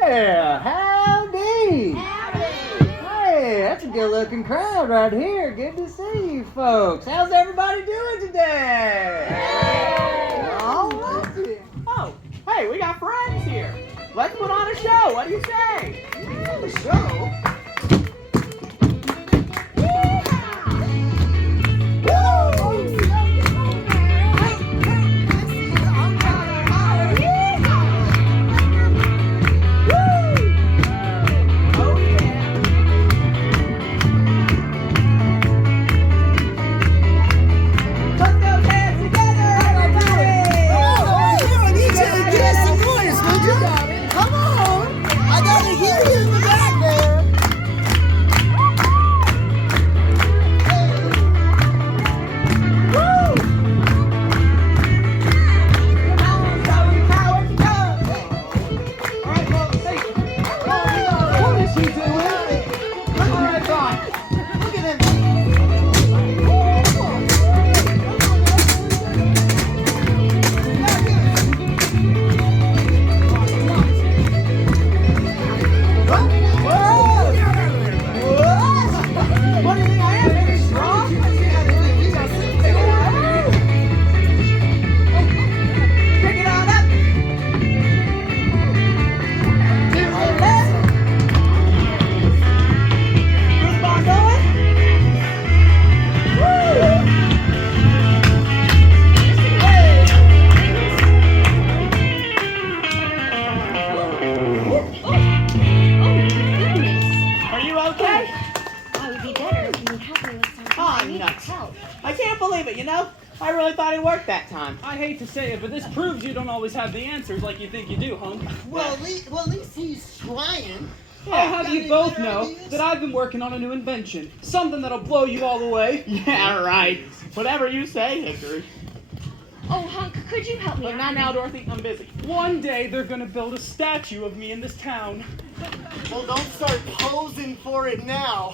Well, howdy. Hey, that's a good-looking crowd right here. Good to see you folks. How's everybody doing today? All right. Oh, hey, we got friends here. Let's put on a show. What do you say? Yeah, the show. I really thought it worked that time. I hate to say it, but this proves you don't always have the answers like you think you do, hunk. Well, at least he's trying. I'll have you both know that I've been working on a new invention. Something that'll blow you all away. Yeah, right. Whatever you say, Hickory. Oh, Hunk, could you help me? But not now, Dorothy. I'm busy. One day they're gonna build a statue of me in this town. Well, don't start posing for it now.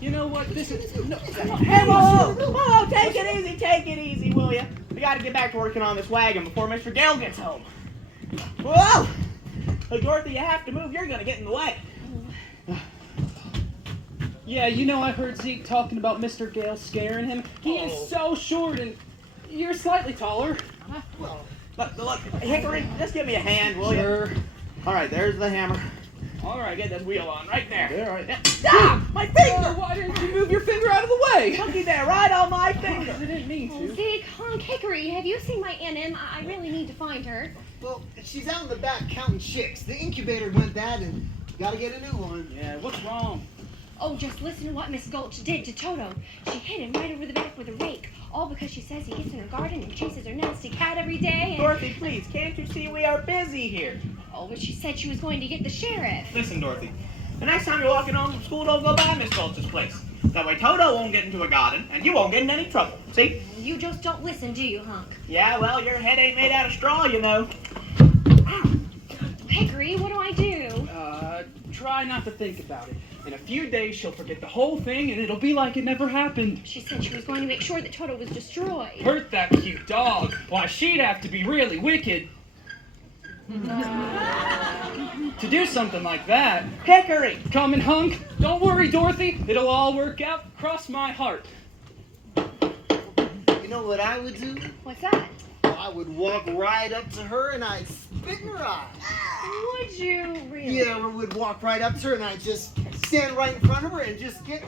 You know what? This is... No, Hey, whoa, take it easy, will ya? We gotta get back to working on this wagon before Mr. Gale gets home. Whoa! Look, Dorothy, you have to move. You're gonna get in the way. Yeah, you know I heard Zeke talking about Mr. Gale scaring him. He is so short and you're slightly taller. Well, look, Hickory, just give me a hand, will you? Sure. All right, there's the hammer. All right, Get that wheel on right there. All right. Stop! My finger! Why didn't you move your finger out of the way? Looky there, right on my finger. I didn't mean to. Zeke, Hunk, Hickory, have you seen my Aunt Em? I really need to find her. well, she's out in the back counting chicks. The incubator went bad and gotta get a new one. Yeah, what's wrong? Oh, just listen to what Miss Gulch did to Toto. She hit him right over the back with a rake, all because she says he gets in her garden and chases her nasty cat every day and... Dorothy, please, can't you see we are busy here? Oh, but she said she was going to get the sheriff. Listen, Dorothy, the next time you're walking home from school, don't go by Miss Gulch's place. That way Toto won't get into a garden, and you won't get in any trouble. See? You just don't listen, do you, Hunk? Yeah, well, your head ain't made out of straw, you know. Hickory, what do I do? Try not to think about it. In a few days, she'll forget the whole thing, and it'll be like it never happened. She said she was going to make sure that Toto was destroyed. Hurt that cute dog. Why, she'd have to be really wicked to do something like that. Hickory! Coming, Hunk. Don't worry, Dorothy. It'll all work out. Cross my heart. You know what I would do? What's that? I would walk right up to her and I'd spit in her eye. Would you really? Yeah, I would walk right up to her and I'd just stand right in front of her and just get...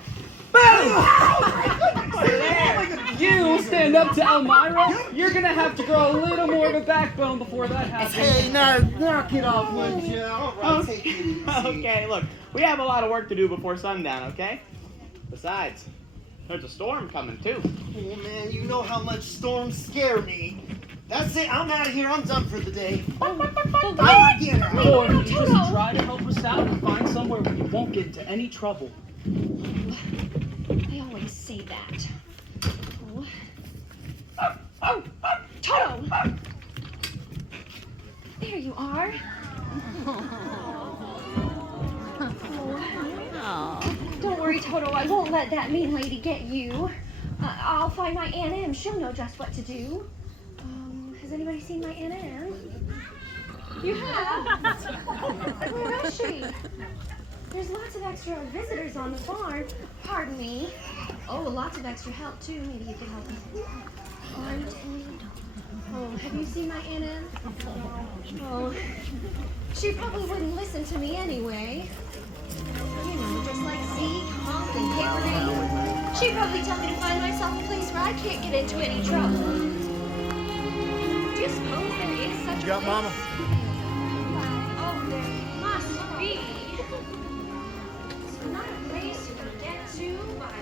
You stand up to Elmira? You're gonna have to grow a little more of a backbone before that happens. Hey, now knock it off, would you? All right, take it easy. Okay, look, we have a lot of work to do before sundown, okay? Besides, there's a storm coming, too. Oh, man, you know how much storms scare me. That's it. I'm out of here. I'm done for the day. Get out. Or you just try to help us out and find somewhere where you won't get into any trouble. I always say that. Oh, Toto! There you are. Don't worry, Toto. I won't let that mean lady get you. I'll find my Aunt Em. She'll know just what to do. Has anybody seen my Aunt Em? You have? Where is she? There's lots of extra visitors on the farm. Pardon me. Oh, lots of extra help, too. Maybe you could help me. Oh, have you seen my Aunt Em? Oh, she probably wouldn't listen to me anyway. You know, just like Zeke, Honk, and Hickory. She'd probably tell me to find myself a place where I can't get into any trouble. Do you suppose there is such a place? You got Mama? Oh, there must be. It's not a place you can get to by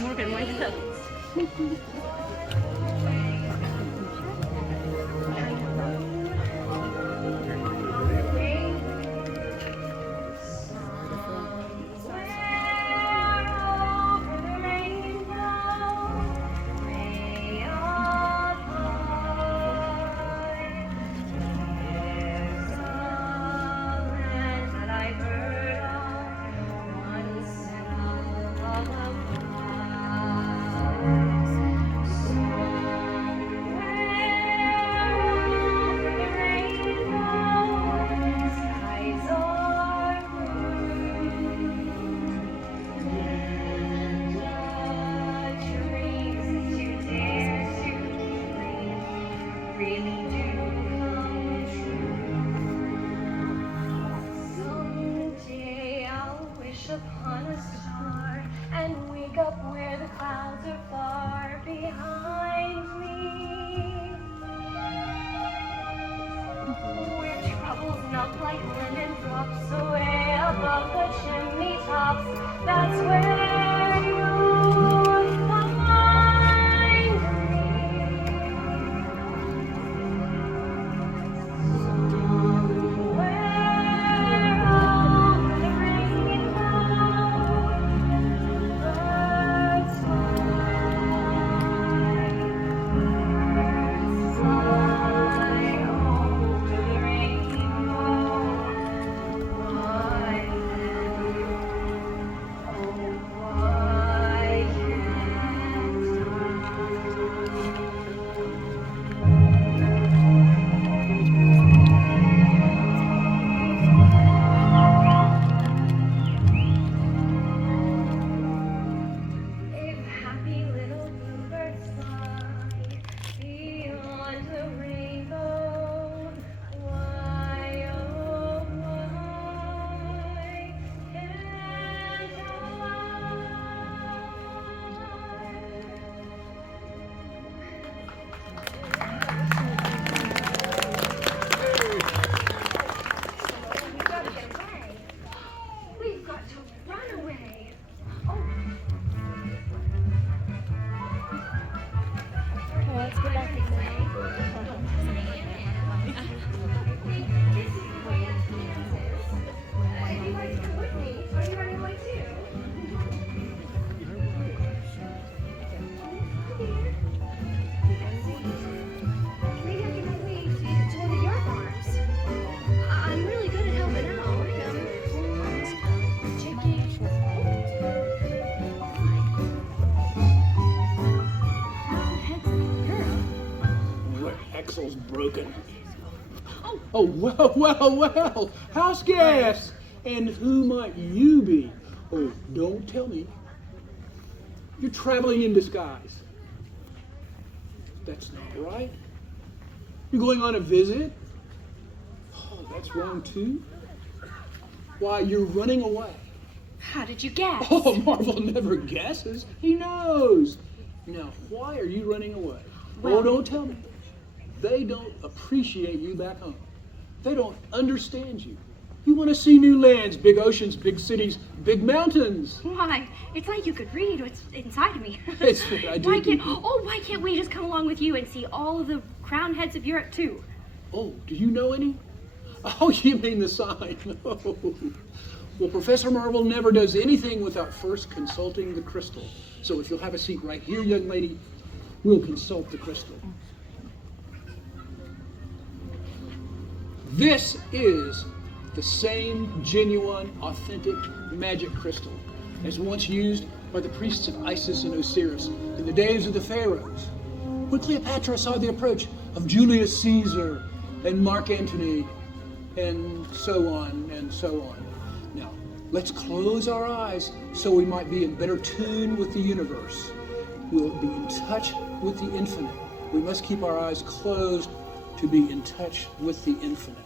Morgan, wake up. Upon a star and wake up where the clouds are far behind me, where troubles melt like lemon drops away above the chimney tops. That's where you'll find me. Somewhere over the rainbow, birds fly over the rainbow. Why then, oh why can't If happy little bluebirds fly beyond the rainbow, why, oh, why can't We've got to get away. We've got to run away. Oh. Let's go back this way. This is the way it is. If you guys come with me, are you running away too? Maybe I can lead to one of your farms. I'm really good at helping out. What axle's broken? Oh, well, well, well. House guests. And who might you be? Oh, don't tell me. You're traveling in disguise. That's not right. You're going on a visit? Oh, that's wrong too. Why, you're running away. How did you guess? Oh, Marvel never guesses. He knows. Now, why are you running away? Oh, don't tell me. They don't appreciate you back home. They don't understand you. You want to see new lands, big oceans, big cities, big mountains. Why? It's like you could read what's inside of me. It's what I do. Why can't we just come along with you and see all of the crowned heads of Europe too? Oh, do you know any? Oh, you mean the sign. Oh. Well, Professor Marvel never does anything without first consulting the crystal. So if you'll have a seat right here, young lady, we'll consult the crystal. This is the same genuine, authentic magic crystal as once used by the priests of Isis and Osiris in the days of the pharaohs. When Cleopatra saw the approach of Julius Caesar and Mark Antony, and so on and so on. Now, let's close our eyes so we might be in better tune with the universe. We'll be in touch with the infinite. We must keep our eyes closed to be in touch with the infinite.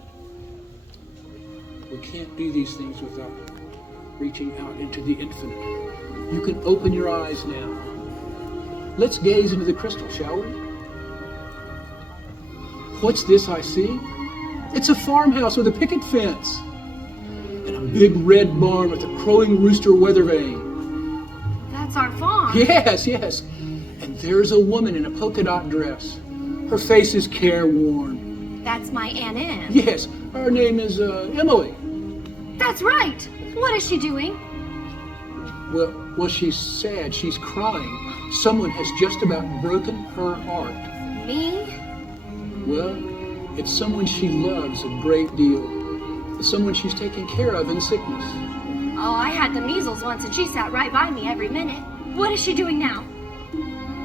We can't do these things without reaching out into the infinite. You can open your eyes now. Let's gaze into the crystal, shall we? What's this I see? It's a farmhouse with a picket fence and a big red barn with a crowing rooster weather vane. That's our farm. Yes, yes. And there's a woman in a polka dot dress. Her face is careworn. That's my Aunt Ann. Yes, her name is Emily. That's right. What is she doing? Well, she's sad. She's crying. Someone has just about broken her heart. Me? Well, it's someone she loves a great deal. It's someone she's taken care of in sickness. Oh, I had the measles once and she sat right by me every minute. What is she doing now?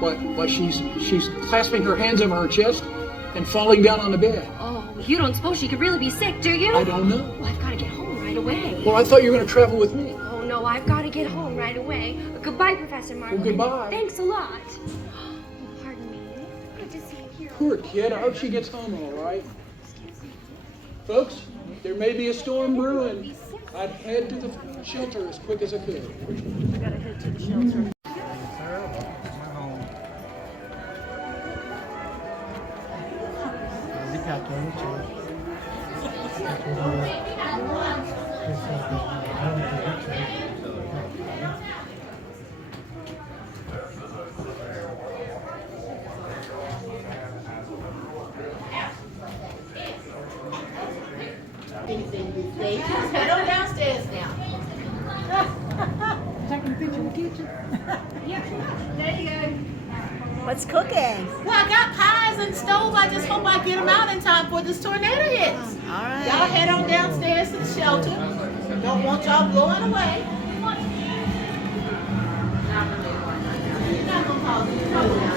Why, she's clasping her hands over her chest and falling down on the bed. Oh, you don't suppose she could really be sick, do you? I don't know. Well, I've got to get home right away. Well, I thought you were going to travel with me. Oh, no, I've got to get home right away. Goodbye, Professor Martin. Well, goodbye. Thanks a lot. Oh, pardon me. Good to see you here. Poor kid. I hope she gets home all right. Folks, there may be a storm brewing. I'd head to the shelter as quick as I could. I gotta head to the shelter. Just head on downstairs now. Taking a picture in the kitchen. There you go. What's cooking? Well, I got pies and stove. I just hope I get them out in time before this tornado hits. All right. Y'all head on downstairs to the shelter. Don't want y'all blowing away. Not gonna cause any trouble now.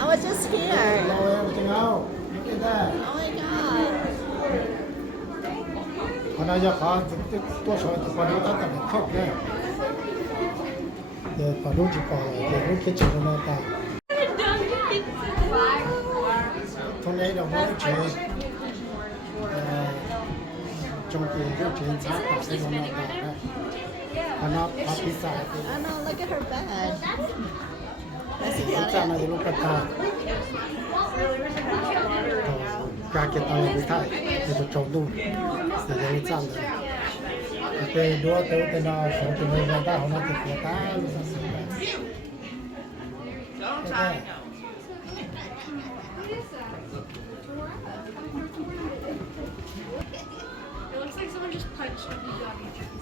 I was just here. Blow everything out. Look at that. Oh my god. 可能要好多少就把它打得靠边。把路就搞了，路给整什么大？从那个我去，中间就检查把这个弄大了，把那把比赛。 Oh no, look at her bed. Let's see 站了一路个大。การเก็บตังค์ไปถ่ายจะจบดูเดี๋ยวจะจังเลยแต่ดูแต่เราสองคนเราได้ของเราติดตัวตาลูกสาวได้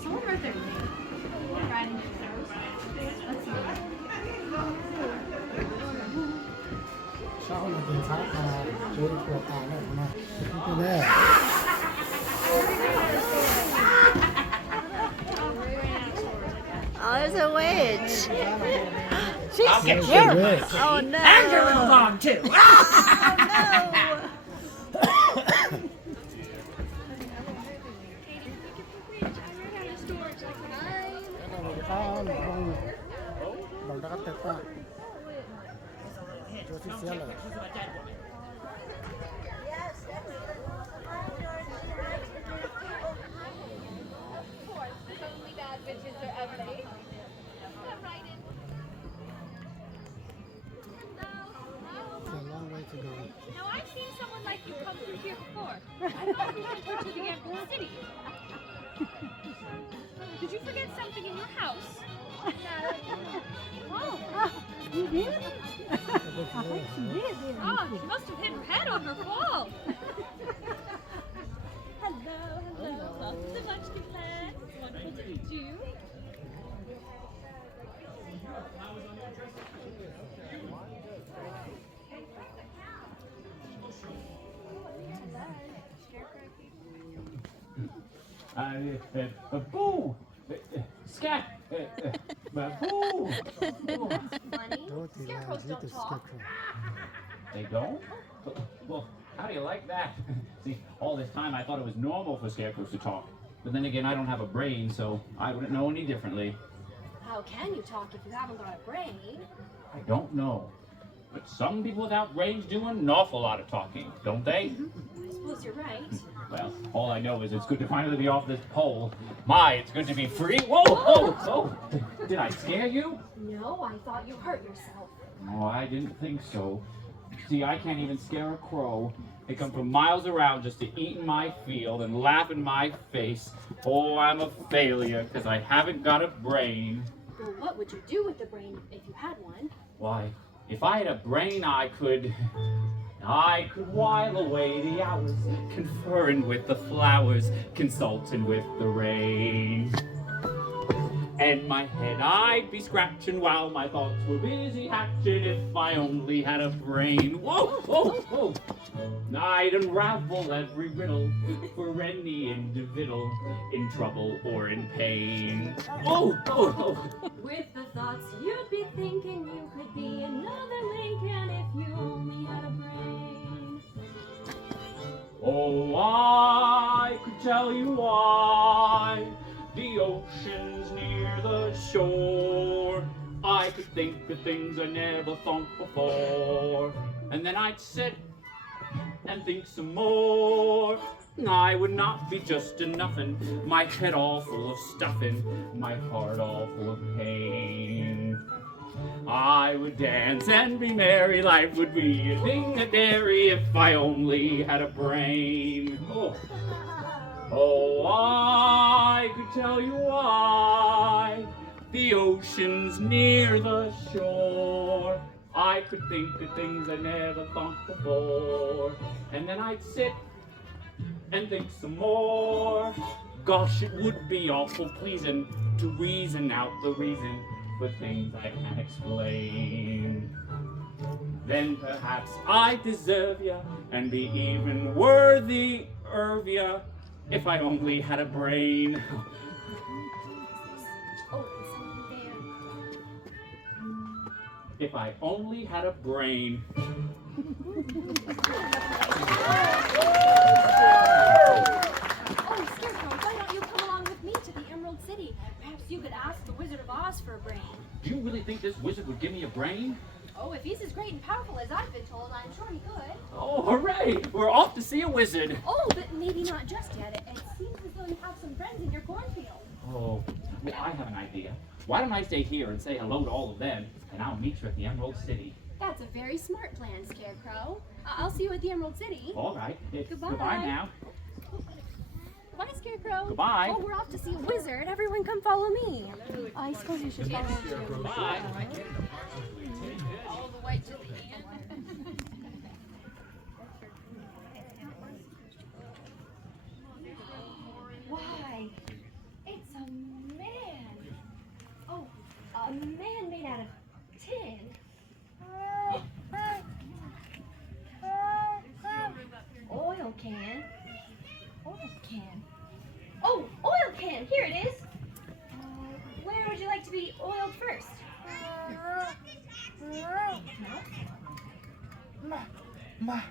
Someone right there. Riding through those. Let's see. 稍后呢，警察就过大路嘛，对不对？ Oh, there's a witch. I'll get There's you. a witch. Oh no. And your little dog too. Oh Bằng đá tép qua. Cho chiếc xe lại. It's a long way to go. Now, I've seen someone like you come through here before. I thought you went to the Emerald City. Did you forget something in your house? Oh. You did? Oh, she must have hit her head on her fall. Hello. Welcome to Munchkin Land. It's wonderful to meet you. Boo! Scat! Boo! Funny. Dorothy Scarecrows likes don't the talk. scarecrow. They don't? Well, how do you like that? See, all this time I thought it was normal for scarecrows to talk. But then again, I don't have a brain, so I wouldn't know any differently. How can you talk if you haven't got a brain? I don't know. But some people without brains do an awful lot of talking, don't they? I suppose you're right. Well, all I know is it's good to finally be off this pole. My, it's good to be free. Whoa, whoa, whoa! Did I scare you? No, I thought you hurt yourself. Oh, I didn't think so. See, I can't even scare a crow. They come from miles around just to eat in my field and laugh in my face. Oh, I'm a failure because I haven't got a brain. Well, what would you do with the brain if you had one? Why, if I had a brain, I could while away the hours, conferring with the flowers, consulting with the rain. And my head I'd be scratching while my thoughts were busy hatching if I only had a brain. Whoa, whoa, whoa! I'd unravel every riddle for any individual in trouble or in pain. Whoa, whoa, whoa! With the thoughts you'd be thinking, you could be another Lincoln if you only had a brain. Oh, I could tell you why the ocean's near the shore. I could think of things I never thought before. And then I'd sit and think some more. I would not be just a nothing, my head all full of stuffing, my heart all full of pain. I would dance and be merry, life would be a ding-a-dairy if I only had a brain. Oh, I could tell you why the ocean's near the shore. I could think of things I never thought before. And then I'd sit and think some more. Gosh, it would be awful pleasing to reason out the reason for things I can't explain. Then perhaps I deserve ya and be even worthy of ya if I only had a brain. Oh, there's someone there. If I only had a brain. Oh, Scarecrow, why don't you come along with me to the Emerald City? Perhaps you could ask the Wizard of Oz for a brain. Do you really think this wizard would give me a brain? Oh, if he's as great and powerful as I've been told, I'm sure he could. Oh, hooray! We're off to see a wizard. Oh, but maybe not just yet. It seems as though you have some friends in your cornfield. Oh, well, I have an idea. Why don't I stay here and say hello to all of them, and I'll meet you at the Emerald City. That's a very smart plan, Scarecrow. I'll see you at the Emerald City. All right. Goodbye. Goodbye now. Bye, Scarecrow. Goodbye. Oh, we're off to see a wizard. Everyone come follow me. I suppose you should follow too. Goodbye. All the way to the end. Why? My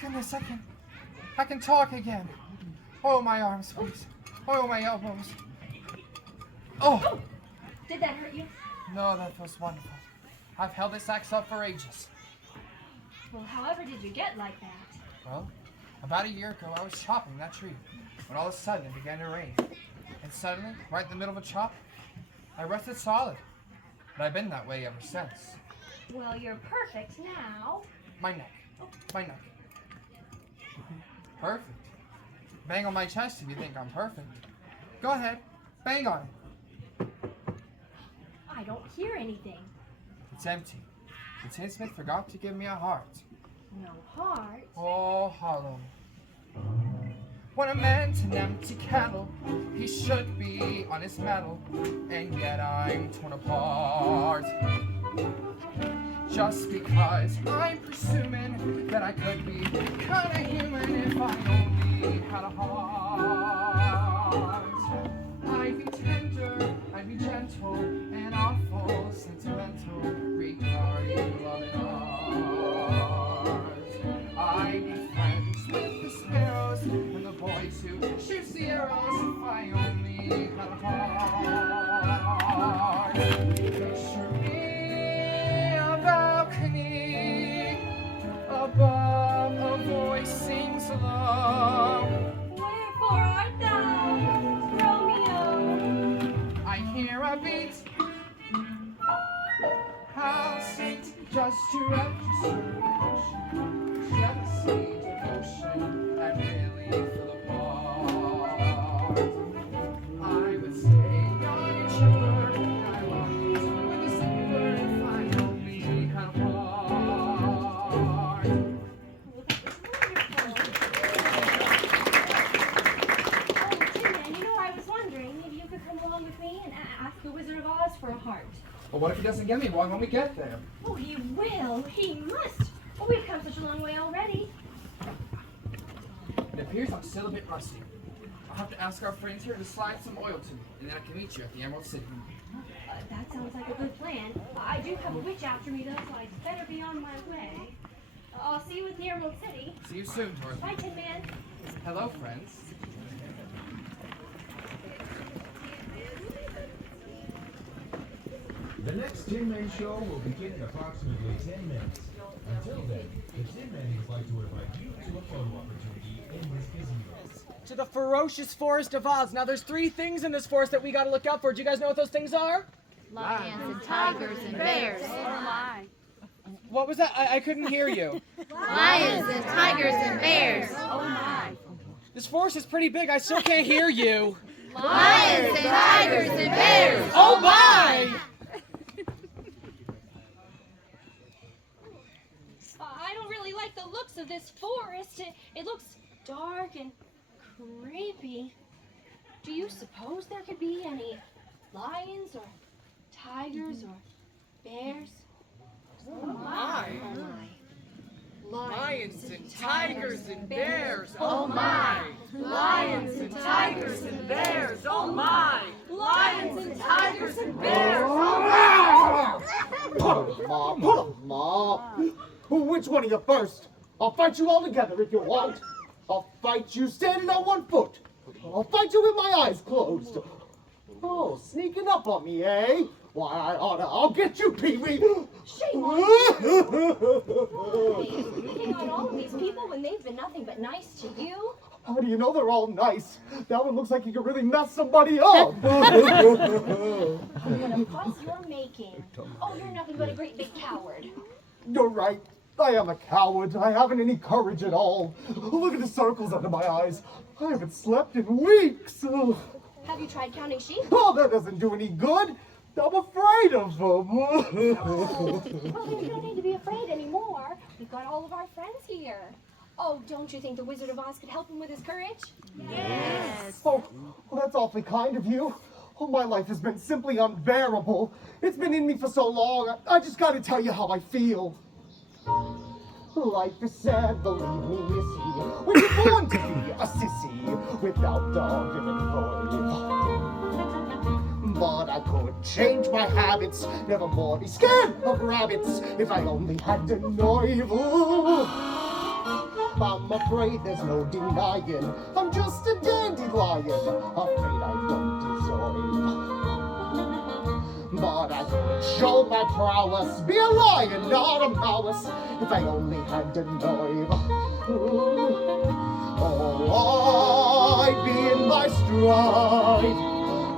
goodness, I can talk again. Oh, my arms, please. Oh, my elbows. Oh! Did that hurt you? No, that feels wonderful. I've held this axe up for ages. Well, however did you get like that? Well, about a year ago, I was chopping that tree when all of a sudden it began to rain. And suddenly, right in the middle of a chop, I rested solid. But I've been that way ever since. Well, you're perfect now. My neck. My neck. Perfect. Bang on my chest if you think I'm perfect. Go ahead. Bang on it. I don't hear anything. It's empty. The tinsmith forgot to give me a heart. No heart. Oh, hollow. When a man's an empty kettle, he should be on his mettle, and yet I'm torn apart. Just because I'm presuming that I could be kinda human if I only had a heart. I'd be tender, I'd be gentle, and awful sentimental regarding love and art. I'd be friends with the sparrows and the boys who shoot the arrows if I only had a heart. Picture me a balcony above, a voice sings along. Wherefore art thou, Romeo? I hear a beat. How sweet just to register devotion, jealousy, devotion, and really feel apart. I would say young and chipper, I want to be simper if I only had a heart. I was wondering if you could come along with me and ask the Wizard of Oz for a heart. Well, what if he doesn't give me one when we get there? Oh, he will. He must. Oh, we've come such a long way already. It appears I'm still a bit rusty. I'll have to ask our friends here to slide some oil to me, and then I can meet you at the Emerald City. That sounds like a good plan. I do have a witch after me, though, so I'd better be on my way. I'll see you at the Emerald City. See you soon, Dorothy. Bye, Tin Man. Hello, friends. The next Tin Man Show will begin in approximately 10 minutes. Until then, the Tin Man would like to invite you to a photo opportunity in this gazebo. To the ferocious forest of Oz. Now, there's 3 things in this forest that we got to look out for. Do you guys know what those things are? Lions and tigers and bears. Oh my. What was that? I couldn't hear you. Lions and tigers and bears. Oh my. This forest is pretty big. I still can't hear you. Lions and tigers and bears. Oh my! I don't really like the looks of this forest. It looks dark and creepy. Do you suppose there could be any lions or tigers or bears? Oh my! Lions and tigers and bears. Oh my! Lions and tigers and bears. Oh my! Lions and tigers and bears. Oh Ma. Which one of you first? I'll fight you all together if you want. I'll fight you standing on one foot. I'll fight you with my eyes closed. Oh, sneaking up on me, eh? Why, I'll get you, Pee-wee. Shame on you. Picking on all of these people when they've been nothing but nice to you. How do you know they're all nice? That one looks like he could really mess somebody up. What a fuss you're making. Oh, you're nothing but a great big coward. You're right. I am a coward. I haven't any courage at all. Look at the circles under my eyes. I haven't slept in weeks. Have you tried counting sheep? Oh, that doesn't do any good. I'm afraid of them. Well, you don't need to be afraid anymore. We've got all of our friends here. Oh, don't you think the Wizard of Oz could help him with his courage? Yes. Oh, well, that's awfully kind of you. Oh, my life has been simply unbearable. It's been in me for so long. I just got to tell you how I feel. Life is sad, believe me, missy. When you're born to be a sissy without dog and but I could change my habits, never more be scared of rabbits if I only had to know evil. I'm afraid there's no denying I'm just a dandelion, a fate I don't deserve. But I could show my prowess, be a lion, not a mouse, if I only had the nerve. Oh, I'd be in my stride,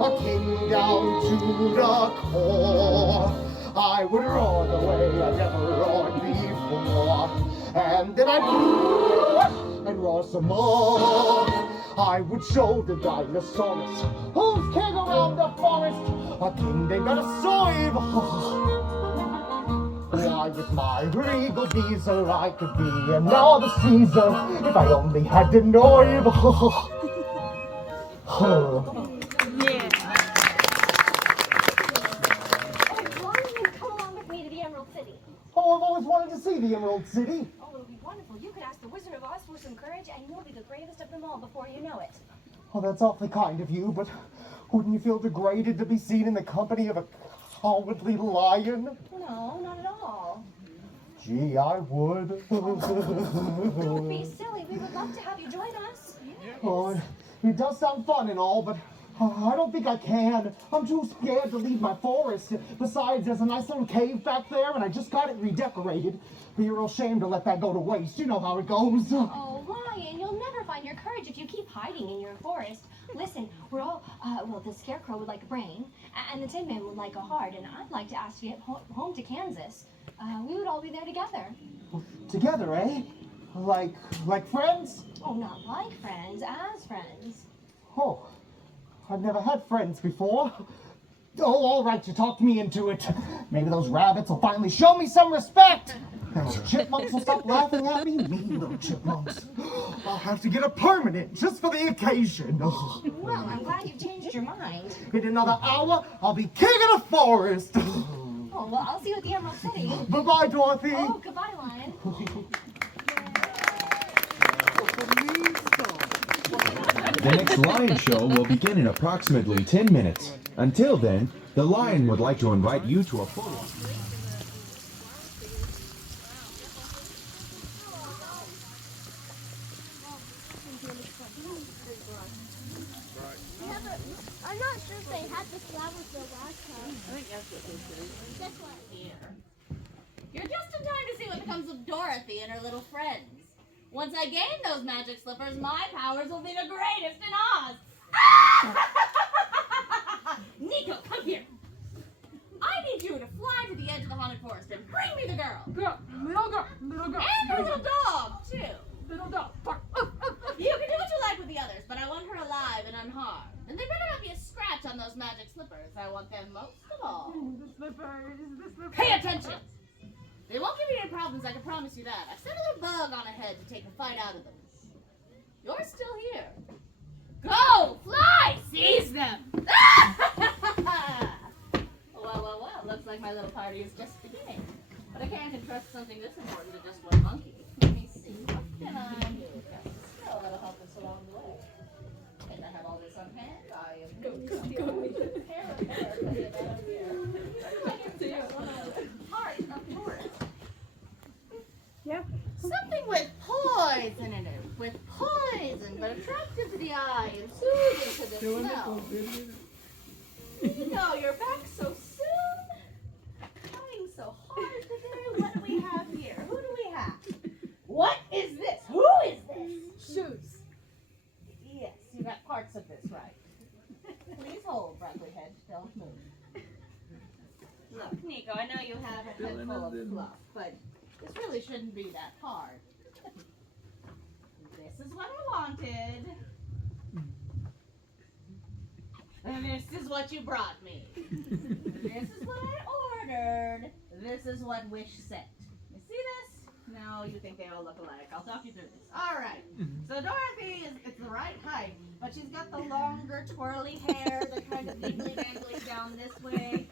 a king down to the core. I would roar the way I never roared before, and then I'd roar some more. I would show the dinosaurs who's king around the forest, a king they gotta save. Why, with my regal diesel I could be another Caesar if I only had the nerve. Oh, I've always wanted to see the Emerald City. Oh, it'll be wonderful. You could ask the Wizard of Oz for some courage, and you'll be the bravest of them all before you know it. Oh, that's awfully kind of you, but wouldn't you feel degraded to be seen in the company of a cowardly lion? No, not at all. Gee, I would. Don't be silly. We would love to have you join us. Oh, it does sound fun and all, but I don't think I can. I'm too scared to leave my forest. Besides, there's a nice little cave back there, and I just got it redecorated. Be a real shame to let that go to waste. You know how it goes. Oh, Ryan, you'll never find your courage if you keep hiding in your forest. Listen, we're all, well, the Scarecrow would like a brain, and the Tin Man would like a heart, and I'd like to ask to get home to Kansas. We would all be there together. Together, eh? Like friends? Oh, not like friends, as friends. Oh, I've never had friends before. Oh, all right, you talked me into it. Maybe those rabbits will finally show me some respect. And those chipmunks will stop laughing at me. Mean little chipmunks. I'll have to get a permanent just for the occasion. Well, I'm glad you changed your mind. In another hour, I'll be king of the forest. Oh, well, I'll see you at the Emerald City. Bye-bye, Dorothy. Oh, goodbye, Lion. The next Lion Show will begin in approximately 10 minutes. Until then, the Lion would like to invite you to a photo. I'm not sure if they had this flowers the last time. I think that's what this is. That's what. Here. You're just in time to see what becomes of Dorothy and her little friends. Once I gain those magic slippers, my powers will be the greatest in Oz. Nico, come here. I need you to fly to the edge of the haunted forest and bring me the girl. Little girl. And her little dog, too. Little dog. You can do what you like with the others, but I want her alive and unharmed. And there better not be a scratch on those magic slippers. I want them most of all. The slipper. Pay attention! They won't give you any problems, I can promise you that. I've sent a little bug on ahead to take the fight out of them. You're still here. Go! Fly! Seize them! Well, looks like my little party is just beginning. But I can't entrust something this important to just one monkey. Let me see, what can I do? Still, that'll help us along the way. And I have all this on hand. I am going to prepare a parapet out here. I can see one heart of Taurus. Yeah. Something with poison in it. With poison, but attractive to the eye and soothing to the smell. You know, you're back so soon. Trying so hard today. What do we have here? Who do we have? What is this? Who is this? Shoes. Yes, you got parts of this right. Please hold, Broccolihead. Don't move. Look, Nico, I know you have a head full of fluff, but this really shouldn't be that hard. This is what I wanted. And this is what you brought me. This is what I ordered. This is what Wish sent. You see this? No, you think they all look alike. I'll talk you through this. All right. So Dorothy it's the right height, but she's got the longer twirly hair that kind of dangly down this way.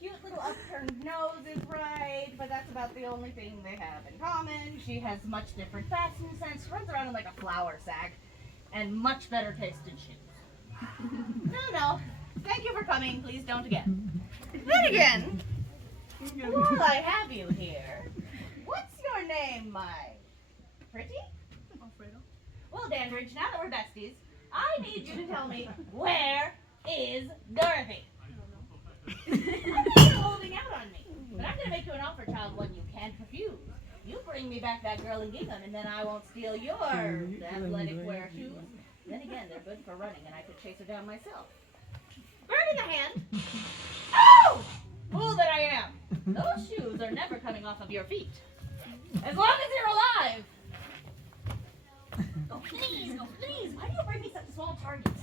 Cute little upturned nose is right, but that's about the only thing they have in common. She has much different fashion sense, runs around in like a flour sack, and much better tasted shoes. No. Thank you for coming. Please don't again. Then again, while I have you here, what's your name, my pretty? Dandridge, now that we're besties, I need you to tell me, where is Dorothy? You're holding out on me. But I'm going to make you an offer, child, one you can't refuse. You bring me back that girl in gingham, and then I won't steal your athletic wear shoes. Then again, they're good for running, and I could chase her down myself. Bird in the hand. Oh! Fool that I am. Those shoes are never coming off of your feet. As long as you're alive. Oh, please, oh, please. Why do you bring me such small targets?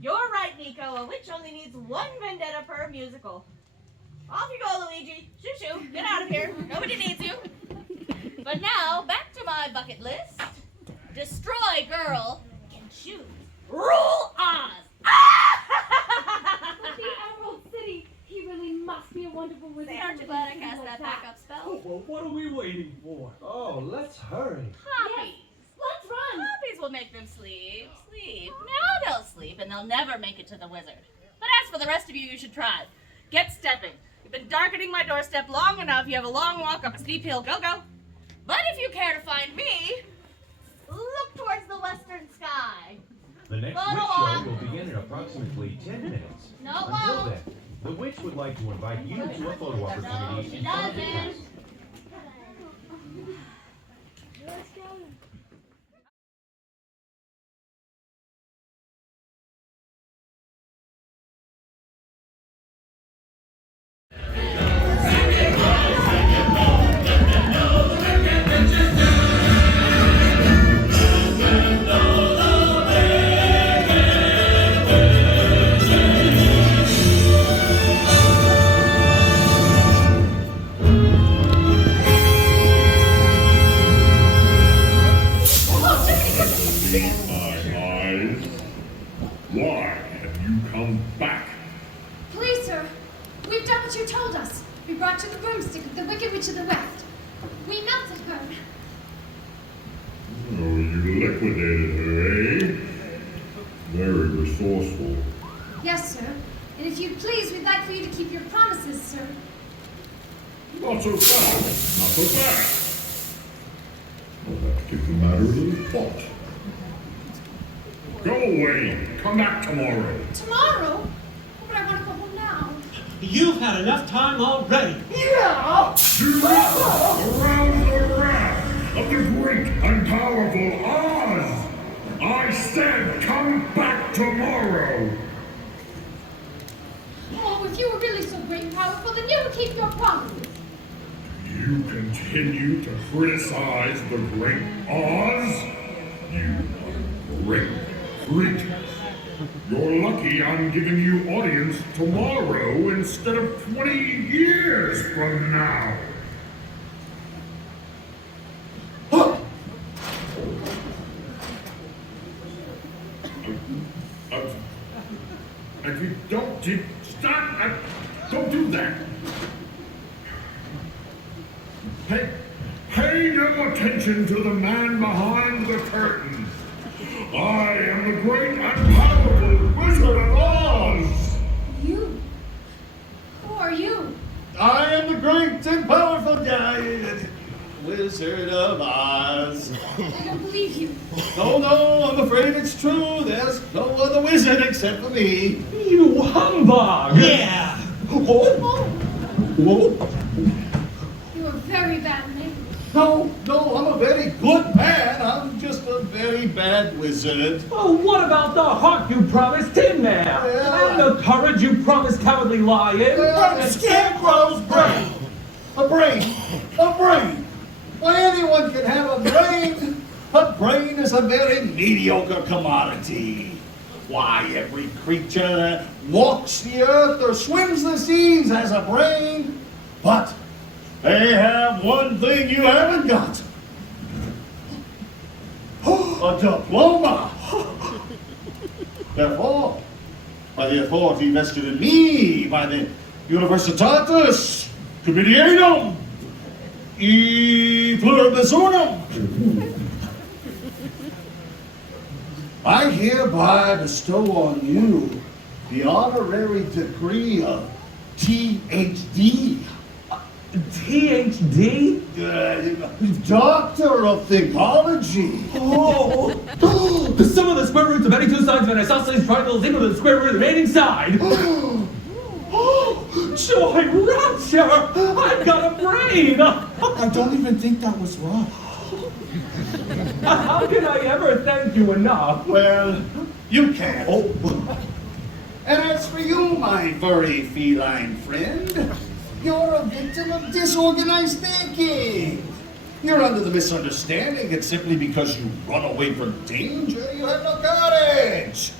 You're right, Nico. A witch only needs one vendetta per musical. Off you go, Luigi. Shoo-shoo. Get out of here. Nobody needs you. But now, back to my bucket list. Destroy girl. Can choose. Rule Oz. With the Emerald City, he really must be a wonderful wizard. Say, aren't you glad I cast that backup spell? Well, what are we waiting for? Oh, let's hurry. Poppies. Let's run. Poppies will make them sleep. Now they'll sleep, and they'll never make it to the wizard. But as for the rest of you, you should try. Get stepping. You've been darkening my doorstep long enough. You have a long walk up a steep hill. Go, go. But if you care to find me, look towards the western sky. The next Photo witch op. show will begin in approximately 10 minutes. No, Until won't. then, the witch would like to invite you to a photo No, opportunity she in front of the doesn't. castle. Why have you come back? Please, sir, we've done what you told us. We brought you the broomstick of the Wicked Witch of the West. We melted her. Oh, you liquidated her, eh? Very resourceful. Yes, sir. And if you please, we'd like for you to keep your promises, sir. Not so fast, not so fast. I'll have to take the matter a little thought. Go away. Come back tomorrow. Tomorrow? But I want to go home now. You've had enough time already. Yeah! Do not arouse the wrath of the great and powerful Oz. I said come back tomorrow. Oh, if you were really so great and powerful, then you would keep your promises. You continue to criticize the great Oz? You great freak. You're lucky I'm giving you audience tomorrow instead of 20 years from now. If you don't, stop! Don't do that! Pay no attention to the man behind the curtain. I am the great and powerful Wizard of Oz! You? Who are you? I am the great and powerful Wizard of Oz. I don't believe you. Oh no, I'm afraid it's true. There's no other wizard except for me. You humbug! Yeah! Oh. Whoa. You're a very bad man. No, I'm a very good man. I'm just a very bad wizard. Oh, what about the heart you promised Tin Man? And the courage you promised Cowardly Lion? And Scarecrow's brain. A brain. Why, anyone can have a brain. A brain is a very mediocre commodity. Why, every creature that walks the earth or swims the seas has a brain. But they have one thing you haven't got. A diploma. Therefore, by the authority vested in me by the Universitatis Comitianum e pluribus unum, I hereby bestow on you the honorary degree of THD. PhD? Doctor of Theology. Oh! The sum of the square roots of any two sides of an isosceles triangle is equal to the square root of the remaining side. Oh, joy, rapture! I've got a brain! I don't even think that was right. How can I ever thank you enough? Well, you can't. Oh. And as for you, my furry feline friend, you're a victim of disorganized thinking. You're under the misunderstanding that simply because you run away from danger, you have no courage.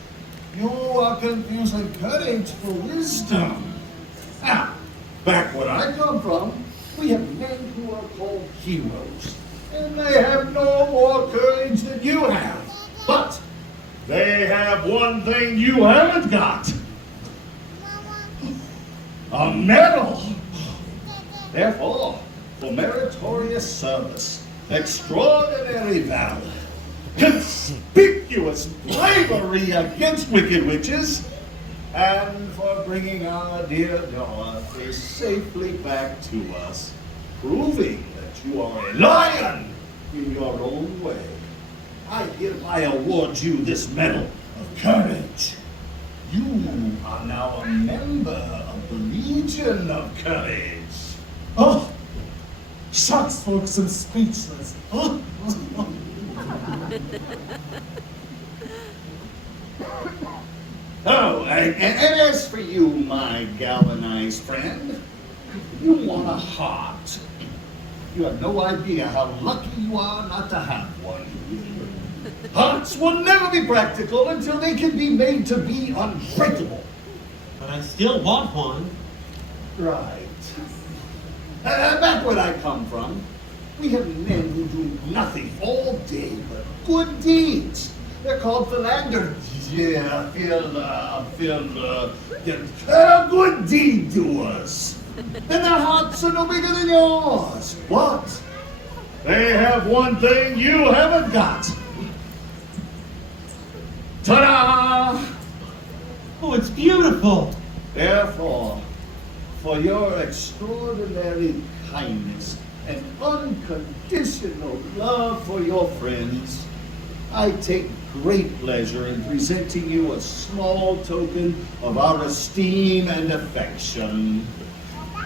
You are confusing courage for wisdom. Now, back where I come from, we have men who are called heroes. And they have no more courage than you have. But they have one thing you haven't got. A medal. Therefore, for meritorious service, extraordinary valor, conspicuous bravery against wicked witches, and for bringing our dear Dorothy safely back to us, proving that you are a lion in your own way, I hereby award you this medal of courage. You are now a member of the Legion of Courage. Oh, shucks, folks, I'm speechless. Oh, and as for you, my galvanized friend, you want a heart. You have no idea how lucky you are not to have one. Hearts will never be practical until they can be made to be unbreakable. But I still want one. Right. Back where I come from, we have men who do nothing all day but good deeds. They're called philandered. Yeah, good deed doers. And their hearts are no bigger than yours. But they have one thing you haven't got. Ta-da! Oh, it's beautiful. Therefore, for your extraordinary kindness and unconditional love for your friends, I take great pleasure in presenting you a small token of our esteem and affection.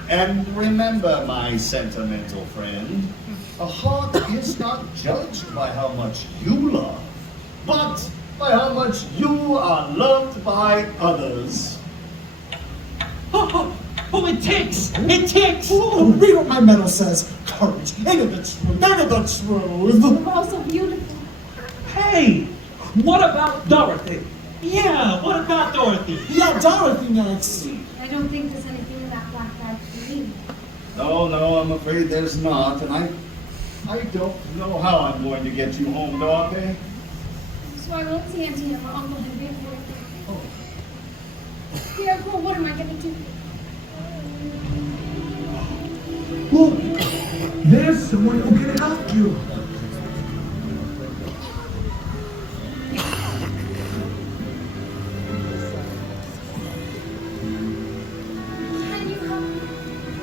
And remember, my sentimental friend, a heart is not judged by how much you love, but by how much you are loved by others. Oh, it ticks! It ticks! Oh, read what my medal says. Courage. Ain't it the truth? Ain't it the truth? You're all so beautiful. Hey, what about Dorothy? Yeah, what about Dorothy? Yeah, Dorothy next. I don't think there's anything in that black bag for me. No, I'm afraid there's not, and I don't know how I'm going to get you home, Dorothy. So I won't see Auntie Emma, Uncle Henry, and everything. Scarecrow, what am I going to do? Look, there's someone who can help you. Can you help me?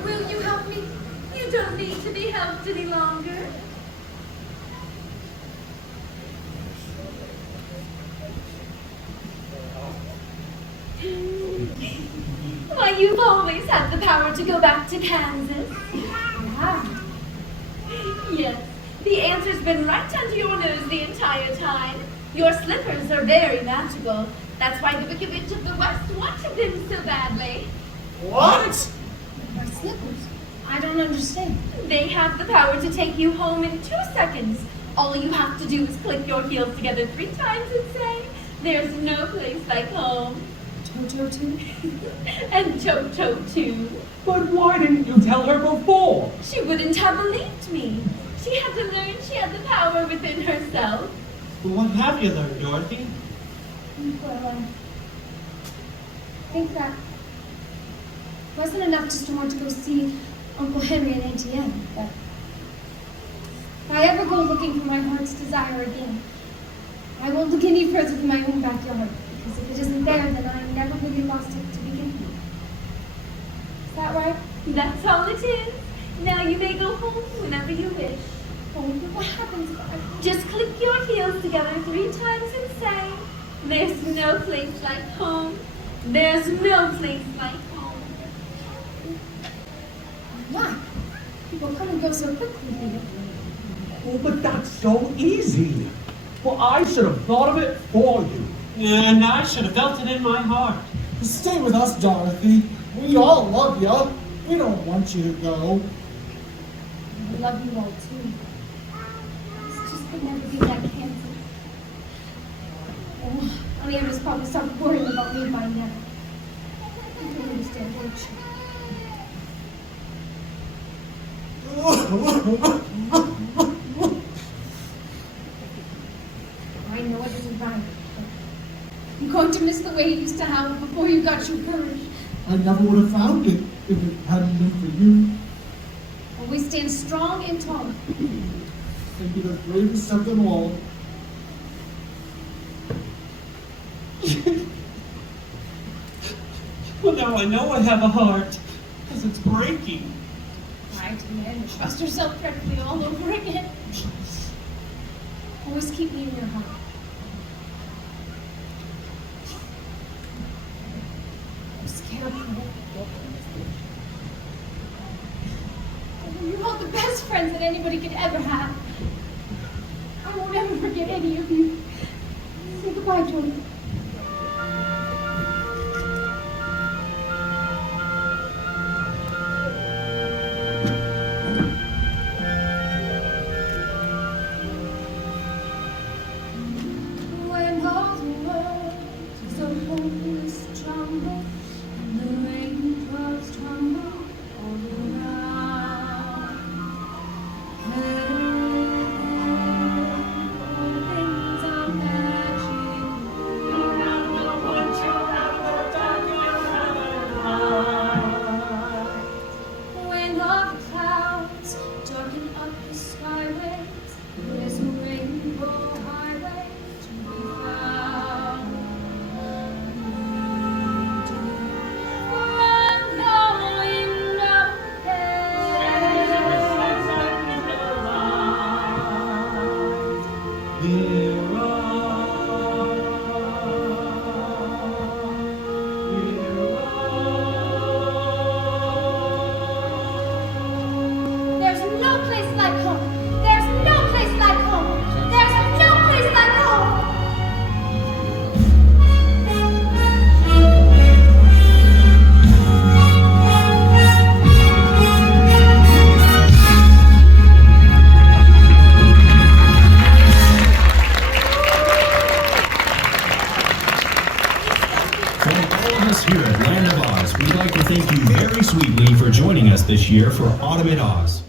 Will you help me? You don't need to be helped any longer. Why, you've always had the power to go back to Kansas. Yeah. Yes, the answer's been right under your nose the entire time. Your slippers are very magical. That's why the Wicked Witch of the West wanted them so badly. What? My slippers? I don't understand. They have the power to take you home in 2 seconds. All you have to do is click your heels together 3 times and say, "There's no place like home." Toto too? And Toto too. But why didn't you tell her before? She wouldn't have believed me. She had to learn she had the power within herself. Well, what have you learned, Dorothy? Well, I think that wasn't enough just to want to go see Uncle Henry and Auntie Anne, but if I ever go looking for my heart's desire again, I won't look any further than my own backyard, because if it isn't there, then I never really lost it to begin with. Is that right? That's all it is. Now you may go home whenever you wish. Oh, what happens if I just click your heels together 3 times and say, there's no place like home. There's no place like home. Why? People come and go so quickly here. Oh, but that's so easy. Well, I should have thought of it for you. And I should have felt it in my heart. Stay with us, Dorothy. We all love you. We don't want you to go. I love you all too. It's just could never be that handsome. Oh, Leander's probably stopped worrying about me by now. You don't understand, don't you? I know it isn't right. I'm going to miss the way you used to have it before you got your courage. I never would have found it if it hadn't been for you. Always stand strong and tall. And you're the bravest of them all. Well, now I know I have a heart, because it's breaking. Right, man, you trust yourself dreadfully all over again. Always keep me in your heart. Scarecrow. You're all the best friends that anybody could ever have. I won't ever forget any of you. Say goodbye, Jordan. When all the world is a hopeless jumble, and the raindrops tumble all around, all things are magic. When all the clouds darken up the skyways, there's a rainbow highway to be found. I'm going There's no place like home. There's no place like home. There's no place like home. From all of us here at Land of Oz, we'd like to thank you very sweetly for joining us this year for Autumn in Oz.